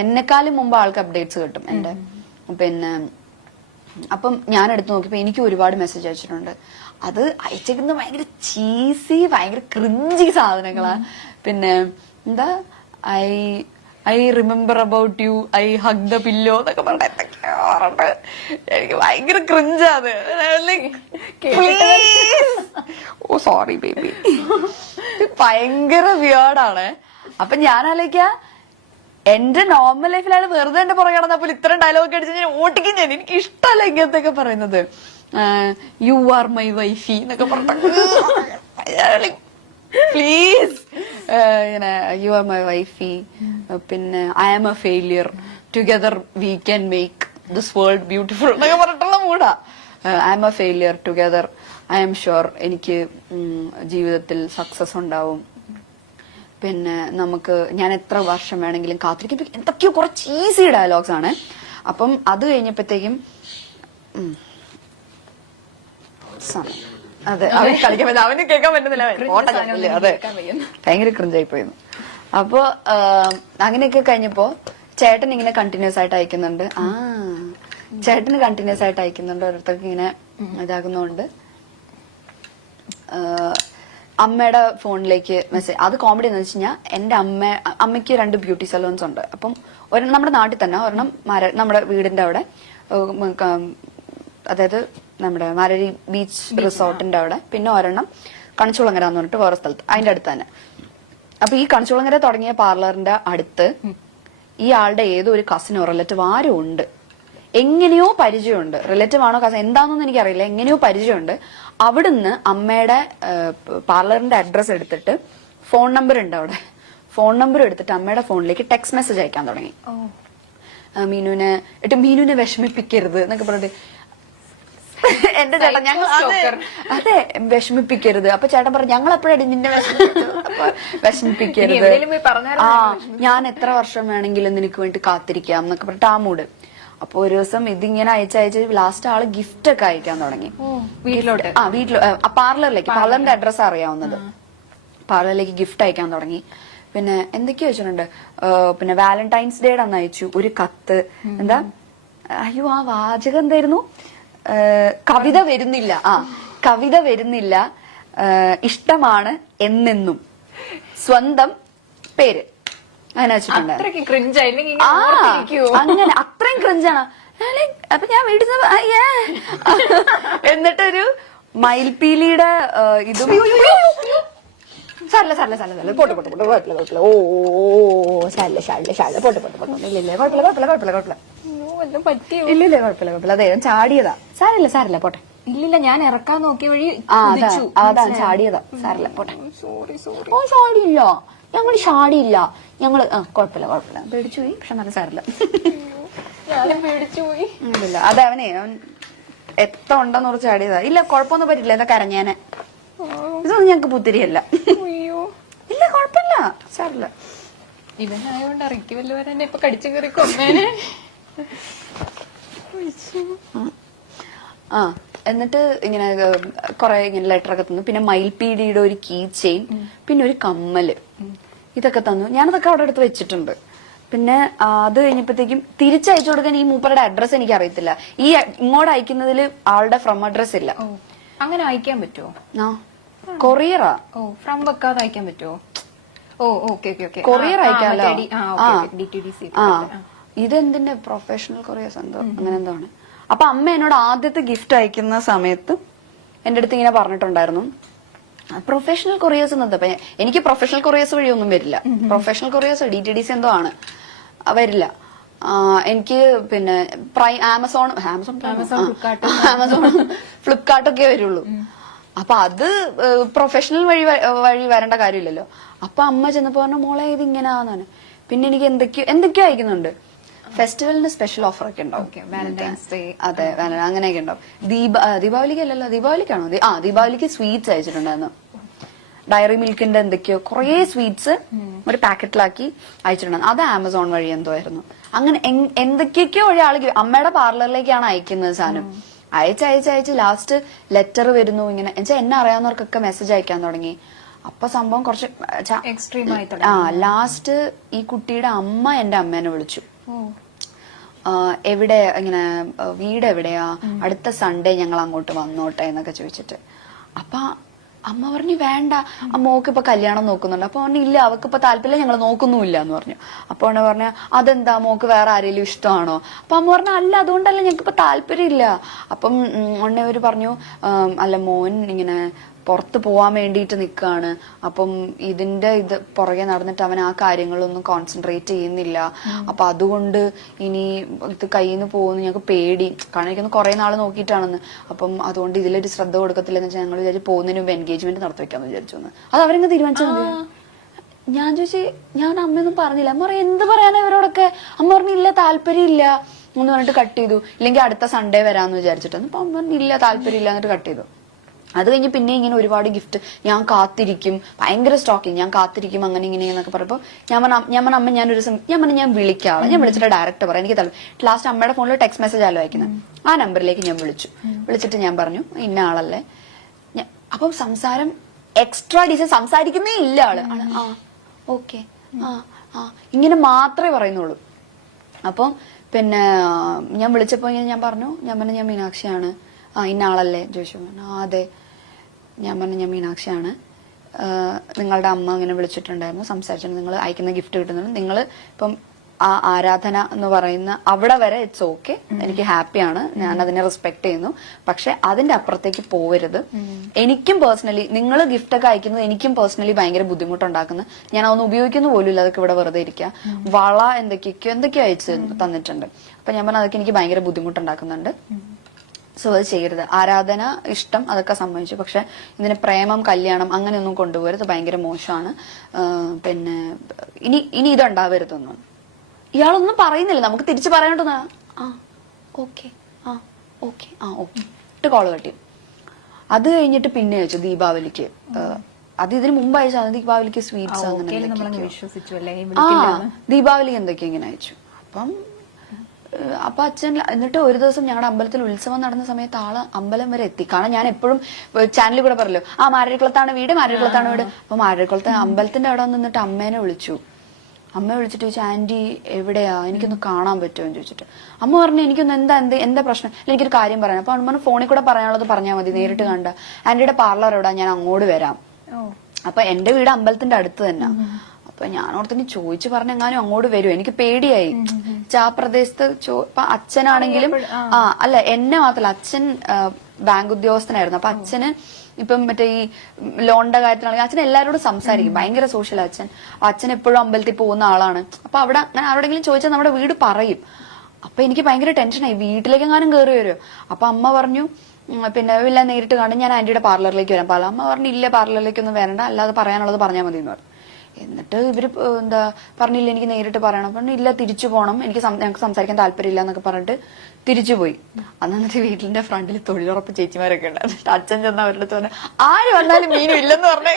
എന്നെക്കാളും മുമ്പ് ആൾക്ക് അപ്ഡേറ്റ്സ് കിട്ടും എന്റെ. പിന്നെ അപ്പം ഞാൻ എടുത്തു നോക്കിയപ്പോ എനിക്ക് ഒരുപാട് മെസ്സേജ് അയച്ചിട്ടുണ്ട്. അത് അയച്ചേക്കുന്നത് ഭയങ്കര ചീസി, ഭയങ്കര ക്രിഞ്ചി സാധനങ്ങളാ. പിന്നെ എന്താ I remember about you, I hug the pillow എന്നൊക്കെ പറഞ്ഞിട്ട് എനിക്ക് ഭയങ്കര ക്രിഞ്ചാത്. ഓ സോറി ബേബി, ഭയങ്കര വിയേർഡാണ്. അപ്പൊ ഞാൻ ആലോചിക്കാ, എന്റെ നോർമൽ ലൈഫിലാണ് വെറുതെ എന്റെ പുറകെ നടന്നപ്പോൾ ഇത്രയും ഡയലോഗ് അടിച്ച് ഞാൻ ഓട്ടിക്കും. എനിക്ക് ഇഷ്ടമല്ല ഇങ്ങനത്തെയൊക്കെ പറയുന്നത്. യു ആർ മൈ വൈഫി എന്നൊക്കെ പറഞ്ഞു, പ്ലീസ്. ഇങ്ങനെ യു ആർ മൈ വൈഫി, പിന്നെ I am a failure, together we can make this world beautiful എന്നൊക്കെ പറഞ്ഞിട്ടുള്ള മൂടാ. I am a failure, together I am sure എനിക്ക് ജീവിതത്തിൽ സക്സസ് ഉണ്ടാവും. പിന്നെ നമുക്ക് ഞാൻ എത്ര വർഷം വേണമെങ്കിലും കാത്തിരിക്കും. എന്തൊക്കെയോ കുറച്ച് ഈസി ഡയലോഗ്സ് ആണ്. അപ്പം അത് കഴിഞ്ഞപ്പോഴത്തേക്കും അതെ അവന് കളിക്കാൻ പറ്റില്ല, അവന് കേൾക്കാൻ പറ്റുന്നില്ല. അതെ ഭയങ്കര ക്രിഞ്ചായി പോയിരുന്നു. അപ്പൊ അങ്ങനെയൊക്കെ കഴിഞ്ഞപ്പോ ചേട്ടൻ ഇങ്ങനെ കണ്ടിന്യൂസ് ആയിട്ട് അയക്കുന്നുണ്ട്. ചേട്ടന് കണ്ടിന്യൂസ് ആയിട്ട് അയക്കുന്നുണ്ട്. ഓരോരുത്തർക്ക് ഇങ്ങനെ ഇതാകുന്നോണ്ട് അമ്മയുടെ ഫോണിലേക്ക് മെസ്സേജ്. അത് കോമഡി എന്ന് വെച്ച് കഴിഞ്ഞാൽ എന്റെ അമ്മയ്ക്ക് 2 ബ്യൂട്ടി സലൂൺസ് ഉണ്ട്. അപ്പം ഒരെണ്ണം നമ്മുടെ നാട്ടിൽ തന്നെ, ഒരെണ്ണം നമ്മുടെ വീടിന്റെ അവിടെ, അതായത് നമ്മുടെ മാരരി ബീച്ച് റിസോർട്ടിന്റെ അവിടെ, പിന്നെ ഒരെണ്ണം കണിച്ചുളങ്ങര എന്ന് പറഞ്ഞിട്ട് വേറെ സ്ഥലത്ത്, അതിന്റെ അടുത്ത് തന്നെ. അപ്പൊ ഈ കണിച്ചുളങ്ങര തുടങ്ങിയ പാർലറിന്റെ അടുത്ത് ഈ ആളുടെ ഏതോ ഒരു കസിനോ റിലേറ്റീവ് ആരും ഉണ്ട്. എങ്ങനെയോ പരിചയമുണ്ട്. റിലേറ്റീവ് ആണോ കസിൻ എന്താണെന്നൊന്നും എനിക്കറിയില്ല. എങ്ങനെയോ പരിചയമുണ്ട്. അവിടുന്ന് അമ്മയുടെ പാർലറിന്റെ അഡ്രസ് എടുത്തിട്ട്, ഫോൺ നമ്പർ ഉണ്ട് അവിടെ, ഫോൺ നമ്പർ എടുത്തിട്ട് അമ്മയുടെ ഫോണിലേക്ക് ടെക്സ്റ്റ് മെസ്സേജ് അയക്കാൻ തുടങ്ങി. മീനുനെ വിഷമിപ്പിക്കരുത് എന്നൊക്കെ പറഞ്ഞിട്ട്. എന്റെ ചേട്ടൻ അതെ വിഷമിപ്പിക്കരുത്. അപ്പൊ ചേട്ടൻ പറഞ്ഞു, ഞങ്ങൾ എപ്പോഴാണ് നിന്നെ വിഷമിപ്പിക്കരുത്, ഞാൻ എത്ര വർഷം വേണമെങ്കിലും നിനക്ക് വേണ്ടി കാത്തിരിക്കാം എന്നൊക്കെ പറഞ്ഞിട്ട് ആ മൂഡ്. അപ്പൊ ഒരു ദിവസം ഇതിങ്ങനെ അയച്ചയച്ച് ലാസ്റ്റ് ആള് ഗിഫ്റ്റ് ഒക്കെ അയക്കാൻ തുടങ്ങി വീട്ടിലോട്ട്. പാർലറിന്റെ അഡ്രസ് അറിയാവുന്നത്. പാർലറിലേക്ക് ഗിഫ്റ്റ് അയക്കാൻ തുടങ്ങി. പിന്നെ എന്തൊക്കെയോ വെച്ചിട്ടുണ്ട്. പിന്നെ വാലന്റൈൻസ് ഡേയുടെ അന്ന് അയച്ചു ഒരു കത്ത്. എന്താ അയ്യോ ആ വാചകം എന്തായിരുന്നു? കവിത വരുന്നില്ല, കവിത വരുന്നില്ല, ഇഷ്ടമാണ് എന്നെന്നും, സ്വന്തം പേര്, അങ്ങനെ വെച്ചിട്ടുണ്ട്. അങ്ങനെ അത്രയും ക്രിഞ്ചാണ്. അപ്പൊ ഞാൻ വീട്ടിൽ എന്നിട്ടൊരു മയിൽപീലിയുടെ ഇതും സാരല്ല സാരല്ല സാരല്ല പോട്ടെ പോട്ടെ പോട്ടെ കുഴപ്പമില്ല കുഴപ്പമില്ല ഓ സാരല്ല സാരല്ല സാരല്ല പോട്ടെ പോട്ടെ പോട്ടെ ഇല്ല കുഴപ്പമില്ല കുഴപ്പമില്ല കുഴപ്പമില്ല കുഴപ്പമില്ല ഇല്ലില്ല കുഴപ്പമില്ല കുഴപ്പമില്ല അതെ ചാടിയതാ സാരല്ല സാരല്ല പോട്ടെ ഇല്ലില്ല ഞാൻ ഇറക്കാൻ നോക്കിയ വഴി അതാ ചാടിയതാ സാരല്ല പോട്ടെ സോറി സോറി ഓ ചാടിയില്ല ഞങ്ങൾ ചാടിയില്ല ഞങ്ങള് കുഴപ്പമില്ല കുഴപ്പമില്ല പേടിച്ചു പോയി പക്ഷെ നല്ല സാരല്ല പേടിച്ചുപോയി ഇല്ല അതെ അവനെ അവൻ എത്ര ഉണ്ടെന്ന് കുറച്ച് ചാടിയതാ ഇല്ല കുഴപ്പമൊന്നും പറ്റില്ല എന്താ കരഞ്ഞേനെ ഇതൊന്നും ഞങ്ങക്ക് പുത്തിരിയല്ല ഇല്ല കുഴപ്പമില്ല സാറില്ല ഇവനായോണ്ട് ഇറക്കി വല്ലവരെന്നെ ഇപ്പൊ കടിച്ചു കയറി കൊന്നേനെ എന്നിട്ട് ഇങ്ങനെ കൊറേ ഇങ്ങനെ ലെറ്റർ ഒക്കെ തന്നു പിന്നെ മയിൽപീടിയുടെ ഒരു കീ ചെയിൻ പിന്നെ ഒരു കമ്മല് ഇതൊക്കെ തന്നു ഞാനതൊക്കെ അവിടെ അടുത്ത് വെച്ചിട്ടുണ്ട് പിന്നെ അത് കഴിഞ്ഞപ്പോഴത്തേക്കും തിരിച്ചയച്ചു കൊടുക്കാൻ ഈ മൂപ്പറുടെ അഡ്രസ് എനിക്ക് അറിയത്തില്ല ഈ ഇങ്ങോട്ട് അയക്കുന്നതിൽ ആളുടെ ഫ്രം അഡ്രസ് ഇല്ല അങ്ങനെ അയക്കാൻ പറ്റുമോ കൊറിയറാ ഫ്രം വെക്കാതെ അയക്കാൻ പറ്റുമോ ഓ ഓക്കെ കൊറിയർ അയക്കാലോ ഇതെന്തിന്റെ പ്രൊഫഷണൽ കൊറിയേഴ്സ് എന്തോ അങ്ങനെ എന്തോ ആണ് അപ്പൊ അമ്മ എന്നോട് ആദ്യത്തെ ഗിഫ്റ്റ് അയക്കുന്ന സമയത്ത് എന്റെ അടുത്ത് ഇങ്ങനെ പറഞ്ഞിട്ടുണ്ടായിരുന്നു പ്രൊഫഷണൽ കൊറിയേഴ്സ് എന്നത് എനിക്ക് പ്രൊഫഷണൽ കൊറിയേഴ്സ് വഴിയൊന്നും വരില്ല പ്രൊഫഷണൽ കൊറിയേഴ്സ് DTDC എന്തോ ആണ് വരില്ല എനിക്ക് പിന്നെ ആമസോൺ ഫ്ലിപ്കാർട്ടൊക്കെ വരുള്ളൂ അപ്പൊ അത് പ്രൊഫഷണൽ വഴി വരേണ്ട കാര്യമില്ലല്ലോ അപ്പൊ അമ്മ ചെന്നപ്പോ പറഞ്ഞു മോളെ ഇത് ഇങ്ങനെയാന്നാണ് പിന്നെ എനിക്ക് എന്തൊക്കെയോ അയക്കുന്നുണ്ട് ഫെസ്റ്റിവലിന് സ്പെഷ്യൽ ഓഫർ ഒക്കെ ഉണ്ടാവും വാലന്റൈൻസ് ഡേ അതെ അങ്ങനെയൊക്കെ ഉണ്ടാവും ദീപാവലിക്ക് അല്ലല്ലോ ദീപാവലിക്കാണോ ദീപാവലിക്ക് സ്വീറ്റ്സ് അയച്ചിട്ടുണ്ടായിരുന്നു ഡയറി മിൽക്കിന്റെ എന്തൊക്കെയോ കുറെ സ്വീറ്റ്സ് ഒരു പാക്കറ്റിലാക്കി അയച്ചിട്ടുണ്ടായിരുന്നു അത് ആമസോൺ വഴി എന്തോ ആയിരുന്നു അങ്ങനെ എന്തൊക്കെയൊക്കെയോ വഴി ആള് അമ്മയുടെ പാർലറിലേക്കാണ് അയക്കുന്നത് സാധനം അയച്ച് ലാസ്റ്റ് ലെറ്റർ വരുന്നു ഇങ്ങനെ എന്നുവെച്ചാൽ എന്നെ അറിയാവുന്നവർക്കൊക്കെ മെസ്സേജ് അയക്കാൻ തുടങ്ങി അപ്പൊ സംഭവം കുറച്ച് എക്സ്ട്രീം ആയി ലാസ്റ്റ് ഈ കുട്ടിയുടെ അമ്മ എന്റെ അമ്മേനെ വിളിച്ചു. എവിടെ ഇങ്ങനെ വീട് എവിടെയാ, അടുത്ത സൺഡേ ഞങ്ങൾ അങ്ങോട്ട് വന്നോട്ടെ എന്നൊക്കെ ചോദിച്ചിട്ട്. അപ്പൊ അമ്മ പറഞ്ഞു വേണ്ട, മോക്ക് ഇപ്പൊ കല്യാണം നോക്കുന്നുണ്ട്. അപ്പൊ പറഞ്ഞു ഇല്ല, അവക്ക് ഇപ്പൊ താല്പര്യം, ഞങ്ങൾ നോക്കുന്നുമില്ല എന്ന് പറഞ്ഞു. അപ്പൊ അവനെ പറഞ്ഞ അതെന്താ, മോക്ക് വേറെ ആരെങ്കിലും ഇഷ്ടമാണോ? അപ്പൊ അമ്മ പറഞ്ഞു അല്ല, അതുകൊണ്ടല്ല, ഞങ്ങൾക്ക് ഇപ്പൊ താല്പര്യം ഇല്ല. അപ്പം അവര് പറഞ്ഞു അല്ല, മോൻ ഇങ്ങനെ പുറത്ത് പോവാൻ വേണ്ടിയിട്ട് നിൽക്കുകയാണ്. അപ്പം ഇത് പുറകെ നടന്നിട്ട് അവൻ ആ കാര്യങ്ങളൊന്നും കോൺസെൻട്രേറ്റ് ചെയ്യുന്നില്ല. അപ്പൊ അതുകൊണ്ട് ഇനി ഇത് കയ്യിൽ നിന്ന് പോകുന്നു ഞങ്ങൾക്ക് പേടി. കാരണം എനിക്കൊന്ന് കുറെ നാൾ നോക്കിയിട്ടാണെന്ന്. അപ്പം അതുകൊണ്ട് ഇതിലൊരു ശ്രദ്ധ കൊടുക്കത്തില്ലെന്ന് വെച്ചാൽ ഞങ്ങൾ വിചാരിച്ചു പോകുന്നതിന് മുമ്പ് എൻഗേജ്മെന്റ് നടത്തി വെക്കാന്ന് വിചാരിച്ചു. അത് അവരെങ്ങ് തീരുമാനിച്ചത്. ഞാൻ ചോദിച്ചു, ഞാൻ അമ്മയൊന്നും പറഞ്ഞില്ല. അമ്മ പറയാം എന്ത് പറയാനാ ഇവരോടൊക്കെ? അമ്മ പറഞ്ഞു ഇല്ല, താല്പര്യം ഇല്ല എന്ന് പറഞ്ഞിട്ട് കട്ട് ചെയ്തു. ഇല്ലെങ്കിൽ അടുത്ത സൺഡേ വരാന്ന് വിചാരിച്ചിട്ടാണ്. അപ്പൊ അമ്മ പറഞ്ഞു ഇല്ല, താല്പര്യം ഇല്ല എന്നിട്ട് കട്ട് ചെയ്തു. അത് കഴിഞ്ഞ് പിന്നെ ഇങ്ങനെ ഒരുപാട് ഗിഫ്റ്റ്, ഞാൻ കാത്തിരിക്കും, ഭയങ്കര സ്റ്റോക്കിങ്, ഞാൻ കാത്തിരിക്കും, അങ്ങനെ ഇങ്ങനെ എന്നൊക്കെ പറഞ്ഞപ്പോ ഞാൻ പറഞ്ഞ അമ്മ ഞാൻ വിളിക്കാം. ഞാൻ വിളിച്ചിട്ട് ഡയറക്റ്റ് പറയാം എനിക്ക് ലാസ്റ്റ് അമ്മയുടെ ഫോണിൽ ടെക്സ്റ്റ് മെസ്സേജ് ആലോ അയക്കുന്നത്. ആ നമ്പറിലേക്ക് ഞാൻ വിളിച്ചിട്ട് ഞാൻ പറഞ്ഞു ഇന്ന ആളല്ലേ. അപ്പം സംസാരം എക്സ്ട്രാ ഡീസൽ, സംസാരിക്കുന്നേ ഇല്ല ആള്. ആ ഓക്കെ ഇങ്ങനെ മാത്രമേ പറയുന്നുള്ളൂ. അപ്പം പിന്നെ ഞാൻ വിളിച്ചപ്പോ ഞാൻ പറഞ്ഞു ഞാൻ മീനാക്ഷിയാണ്. ഇന്ന ആളല്ലേ ചോദിച്ചു. അതെ. ഞാൻ പറഞ്ഞു ഞാൻ മീനാക്ഷിയാണ്, നിങ്ങളുടെ അമ്മ ഇങ്ങനെ വിളിച്ചിട്ടുണ്ടായിരുന്നു, സംസാരിച്ചിട്ടുണ്ട്, നിങ്ങൾ അയക്കുന്ന ഗിഫ്റ്റ് കിട്ടുന്നുണ്ട്, നിങ്ങൾ ഇപ്പം ആ ആരാധന എന്ന് പറയുന്ന അവിടെ വരെ ഇറ്റ്സ് ഓക്കെ, എനിക്ക് ഹാപ്പിയാണ്, ഞാൻ അതിനെ റെസ്പെക്ട് ചെയ്യുന്നു. പക്ഷെ അതിന്റെ അപ്പുറത്തേക്ക് പോവരുത്. എനിക്കും പേഴ്സണലി നിങ്ങൾ ഗിഫ്റ്റ് ഒക്കെ അയക്കുന്നത് എനിക്കും പേഴ്സണലി ഭയങ്കര ബുദ്ധിമുട്ടുണ്ടാക്കുന്നു. ഞാൻ അതൊന്നും ഉപയോഗിക്കുന്ന പോലും ഇല്ല, അതൊക്കെ ഇവിടെ വെറുതെ ഇരിക്കുക. വള എന്തൊക്കെയോ അയച്ചു തന്നിട്ടുണ്ട്. അപ്പൊ ഞാൻ പറഞ്ഞു അതൊക്കെ എനിക്ക് ഭയങ്കര ബുദ്ധിമുട്ടുണ്ടാക്കുന്നുണ്ട്. സോ അത് ചെയ്യരുത്. ആരാധന, ഇഷ്ടം അതൊക്കെ സമ്മതിച്ചു. പക്ഷെ ഇതിന് പ്രേമം, കല്യാണം അങ്ങനെയൊന്നും കൊണ്ടുപോകരുത്, ഭയങ്കര മോശമാണ്. പിന്നെ ഇനി ഇതുണ്ടാവരുതൊന്നും. ഇയാളൊന്നും പറയുന്നില്ല, നമുക്ക് തിരിച്ചു പറയാനുണ്ടെന്നാ. ഓക്കെ ഇട്ട് കോള് കട്ടി. അത് കഴിഞ്ഞിട്ട് പിന്നെ അയച്ചു ദീപാവലിക്ക്. അത് ഇതിന് മുമ്പ് അയച്ചു, ദീപാവലിക്ക് സ്വീറ്റ്സ് ദീപാവലി എന്തൊക്കെയോ ഇങ്ങനെ അയച്ചു. അപ്പൊ അച്ഛൻ എന്നിട്ട് ഒരു ദിവസം ഞങ്ങളുടെ അമ്പലത്തിൽ ഉത്സവം നടന്ന സമയത്ത് ആള് അമ്പലം വരെ എത്തി. കാരണം ഞാൻ എപ്പോഴും ചാനലിൽ കൂടെ പറയല്ലോ മാരേക്കുളത്താണ് വീട്. അപ്പൊ മാരേക്കുളത്ത് അമ്പലത്തിന്റെ അവിടെ നിന്നിട്ട് അമ്മേനെ വിളിച്ചു. അമ്മ വിളിച്ചിട്ട് ചോദിച്ചു ആന്റി എവിടെയാ, എനിക്കൊന്ന് കാണാൻ പറ്റുമോ എന്ന് ചോദിച്ചിട്ട്. അമ്മ പറഞ്ഞു എനിക്കൊന്ന് എന്താ പ്രശ്നം, എനിക്കൊരു കാര്യം പറയാം. അപ്പൊ അമ്മ ഫോണിൽ കൂടെ പറയാനുള്ളത് പറഞ്ഞാൽ മതി, നേരിട്ട് കണ്ട. ആന്റിയുടെ പാർലർ എവിടാ, ഞാൻ അങ്ങോട്ട് വരാം. അപ്പൊ എന്റെ വീട് അമ്പലത്തിന്റെ അടുത്ത് തന്നെ. അപ്പൊ ഞാൻ ഓർത്തിന് ചോദിച്ചു പറഞ്ഞെങ്ങാനും അങ്ങോട്ട് വരുമോ, എനിക്ക് പേടിയായി. ആ പ്രദേശത്ത് ഇപ്പൊ അച്ഛനാണെങ്കിലും അല്ല എന്നെ മാത്രല്ല, അച്ഛൻ ബാങ്ക് ഉദ്യോഗസ്ഥനായിരുന്നു. അപ്പൊ അച്ഛന് ഇപ്പം മറ്റേ ഈ ലോണിന്റെ കാര്യത്തിലാണെങ്കിൽ അച്ഛൻ എല്ലാവരോടും സംസാരിക്കും, ഭയങ്കര സോഷ്യൽ അച്ഛൻ. അച്ഛൻ എപ്പോഴും അമ്പലത്തിൽ പോകുന്ന ആളാണ്. അപ്പൊ അവിടെ ഞാൻ ആരോടെങ്കിലും ചോദിച്ചാൽ നമ്മുടെ വീട് പറയും. അപ്പൊ എനിക്ക് ഭയങ്കര ടെൻഷനായി, വീട്ടിലേക്കെങ്ങാനും കയറി വരുമോ. അപ്പൊ അമ്മ പറഞ്ഞു പിന്നെ എല്ലാം നേരിട്ട് കാണും, ഞാൻ ആന്റിയുടെ പാർലറിലേക്ക് വരാം. അമ്മ പറഞ്ഞു ഇല്ല, പാർലറിലേക്കൊന്നും വരണ്ട, അല്ലാതെ പറയാനുള്ളത് പറഞ്ഞാൽ മതി എന്ന് പറഞ്ഞു. എന്നിട്ട് ഇവര് പറഞ്ഞില്ല എനിക്ക് നേരിട്ട് പറയണം. പറഞ്ഞു ഇല്ല, തിരിച്ചു പോകണം, ഞങ്ങൾക്ക് സംസാരിക്കാൻ താല്പര്യമില്ല എന്നൊക്കെ പറഞ്ഞിട്ട് തിരിച്ചുപോയി. അന്നിട്ട് വീട്ടിന്റെ ഫ്രണ്ടിൽ തൊഴിലുറപ്പ് ചേച്ചിമാരൊക്കെ ഉണ്ടായിരുന്നു. അച്ഛൻ ചെന്ന് അവരുടെ അടുത്ത് പറഞ്ഞു ആര് വന്നാലും മീനും ഇല്ലെന്ന് പറഞ്ഞു.